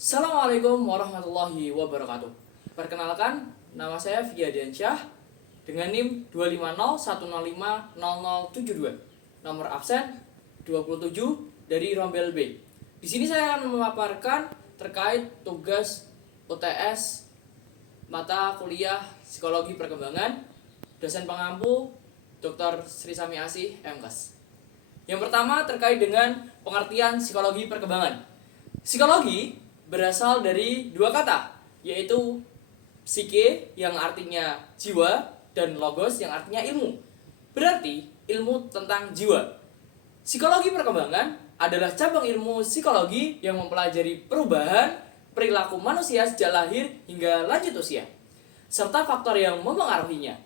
Assalamualaikum warahmatullahi wabarakatuh. Perkenalkan, nama saya Vicky Adiansyah dengan NIM 25010500072. Nomor absen 27 dari Rombel B. Di sini saya akan memaparkan terkait tugas UTS mata kuliah Psikologi Perkembangan, dosen pengampu Dr. Sri Sami Asih MKes. Yang pertama terkait dengan pengertian psikologi perkembangan. Psikologi berasal dari dua kata, yaitu psike yang artinya jiwa dan logos yang artinya ilmu. Berarti ilmu tentang jiwa. Psikologi perkembangan adalah cabang ilmu psikologi yang mempelajari perubahan perilaku manusia sejak lahir hingga lanjut usia, serta faktor yang memengaruhinya.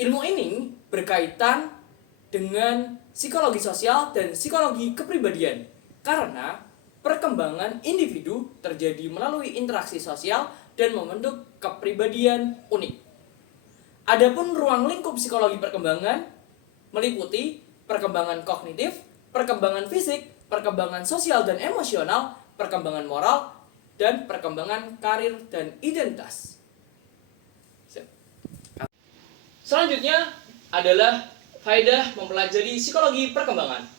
Ilmu ini berkaitan dengan psikologi sosial dan psikologi kepribadian, karena perkembangan individu terjadi melalui interaksi sosial dan membentuk kepribadian unik. Adapun ruang lingkup psikologi perkembangan meliputi perkembangan kognitif, perkembangan fisik, perkembangan sosial dan emosional, perkembangan moral, dan perkembangan karir dan identitas. Selanjutnya adalah faedah mempelajari psikologi perkembangan,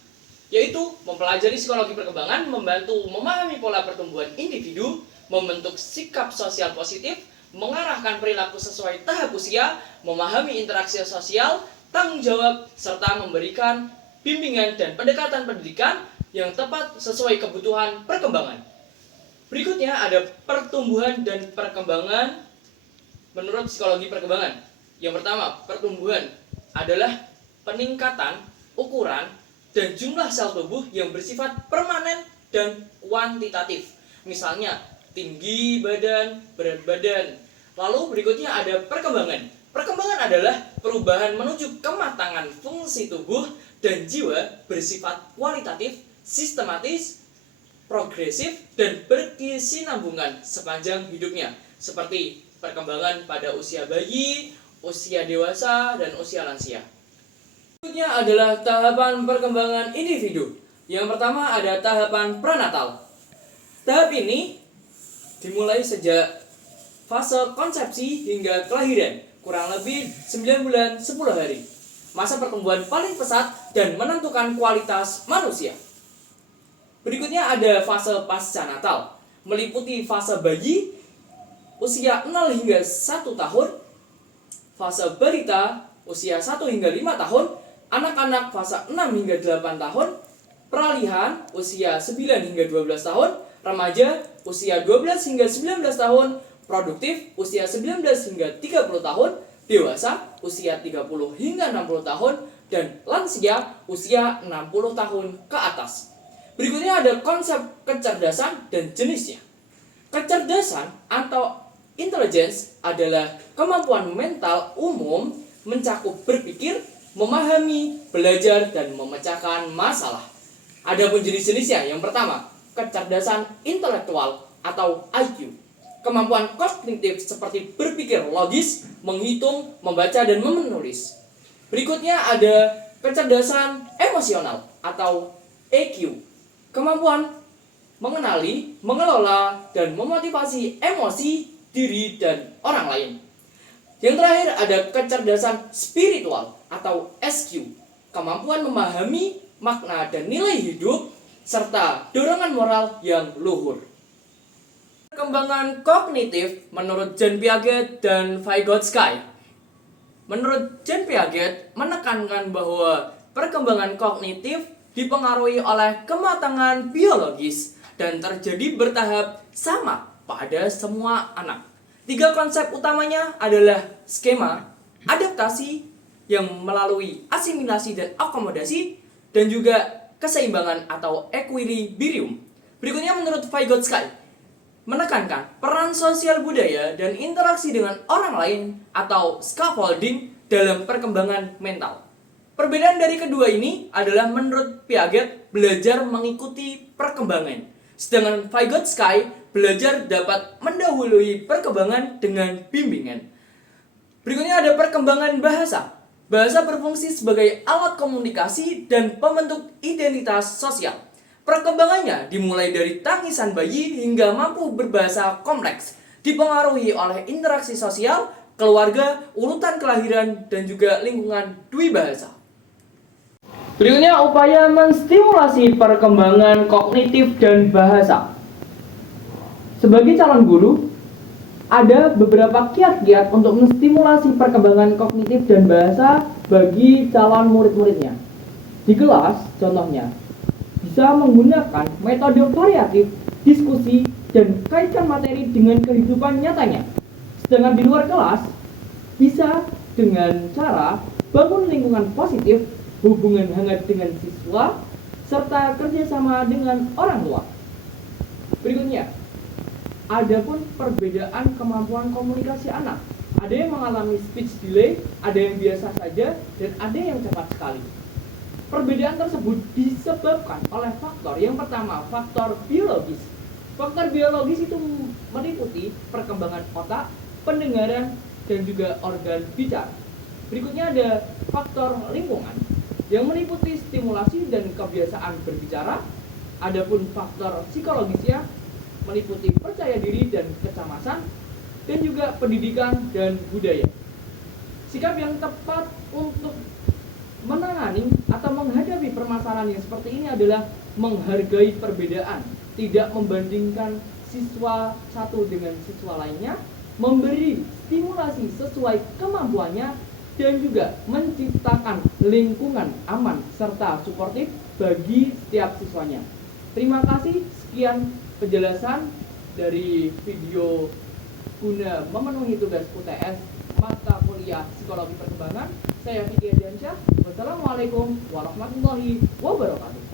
yaitu mempelajari psikologi perkembangan membantu memahami pola pertumbuhan individu, membentuk sikap sosial positif, mengarahkan perilaku sesuai tahap usia, memahami interaksi sosial, tanggung jawab, serta memberikan bimbingan dan pendekatan pendidikan yang tepat sesuai kebutuhan perkembangan. Berikutnya ada pertumbuhan dan perkembangan menurut psikologi perkembangan. Yang pertama, pertumbuhan adalah peningkatan ukuran dan jumlah sel tubuh yang bersifat permanen dan kuantitatif. Misalnya, tinggi badan, berat badan. Lalu berikutnya ada perkembangan. Perkembangan adalah perubahan menuju kematangan fungsi tubuh dan jiwa bersifat kualitatif, sistematis, progresif, dan berkesinambungan sepanjang hidupnya. Seperti perkembangan pada usia bayi, usia dewasa, dan usia lansia. Berikutnya adalah tahapan perkembangan individu. Yang pertama ada tahapan prenatal. Tahap ini dimulai sejak fase konsepsi hingga kelahiran, kurang lebih 9 bulan 10 hari. Masa pertumbuhan paling pesat dan menentukan kualitas manusia. Berikutnya ada fase pasca natal, meliputi fase bayi usia 0 hingga 1 tahun, fase balita usia 1 hingga 5 tahun, anak-anak fase 6 hingga 8 tahun, peralihan usia 9 hingga 12 tahun, remaja usia 12 hingga 19 tahun, produktif usia 19 hingga 30 tahun, dewasa usia 30 hingga 60 tahun, dan lansia usia 60 tahun ke atas. Berikutnya ada konsep kecerdasan dan jenisnya. Kecerdasan atau intelligence adalah kemampuan mental umum mencakup berpikir, memahami, belajar, dan memecahkan masalah. Adapun jenis-jenisnya, yang pertama, kecerdasan intelektual atau IQ. Kemampuan kognitif seperti berpikir logis, menghitung, membaca, dan menulis. Berikutnya ada kecerdasan emosional atau EQ. Kemampuan mengenali, mengelola, dan memotivasi emosi diri dan orang lain. Yang terakhir ada kecerdasan spiritual atau SQ, kemampuan memahami makna dan nilai hidup, serta dorongan moral yang luhur. Perkembangan kognitif menurut Jean Piaget dan Vygotsky. Menurut Jean Piaget menekankan bahwa perkembangan kognitif dipengaruhi oleh kematangan biologis dan terjadi bertahap sama pada semua anak. 3 konsep utamanya adalah skema, adaptasi yang melalui asimilasi dan akomodasi, dan juga keseimbangan atau equilibrium. Berikutnya menurut Vygotsky menekankan peran sosial budaya dan interaksi dengan orang lain atau scaffolding dalam perkembangan mental. Perbedaan dari kedua ini adalah menurut Piaget belajar mengikuti perkembangan, sedangkan Vygotsky belajar dapat mendahului perkembangan dengan bimbingan. Berikutnya ada perkembangan bahasa. Bahasa berfungsi sebagai alat komunikasi dan pembentuk identitas sosial. Perkembangannya dimulai dari tangisan bayi hingga mampu berbahasa kompleks, dipengaruhi oleh interaksi sosial, keluarga, urutan kelahiran, dan juga lingkungan dwi bahasa. Berikutnya upaya menstimulasi perkembangan kognitif dan bahasa. Sebagai calon guru, ada beberapa kiat-kiat untuk menstimulasi perkembangan kognitif dan bahasa bagi calon murid-muridnya. Di kelas, contohnya, bisa menggunakan metode variatif, diskusi, dan kaitkan materi dengan kehidupan nyatanya. Sedangkan di luar kelas, bisa dengan cara bangun lingkungan positif, hubungan hangat dengan siswa, serta kerjasama dengan orang tua. Berikutnya, adapun perbedaan kemampuan komunikasi anak. Ada yang mengalami speech delay, ada yang biasa saja, dan ada yang cepat sekali. Perbedaan tersebut disebabkan oleh faktor yang pertama, faktor biologis. Faktor biologis itu meliputi perkembangan otak, pendengaran, dan juga organ bicara. Berikutnya ada faktor lingkungan yang meliputi stimulasi dan kebiasaan berbicara. Adapun faktor psikologisnya meliputi percaya diri dan kecemasan, dan juga pendidikan dan budaya. Sikap yang tepat untuk menangani atau menghadapi permasalahan yang seperti ini adalah menghargai perbedaan, tidak membandingkan siswa satu dengan siswa lainnya, memberi stimulasi sesuai kemampuannya, dan juga menciptakan lingkungan aman serta suportif bagi setiap siswanya. Terima kasih, sekian penjelasan dari video guna memenuhi tugas UTS mata kuliah Psikologi Perkembangan. Saya Fikri Diansyah. Wassalamualaikum warahmatullahi wabarakatuh.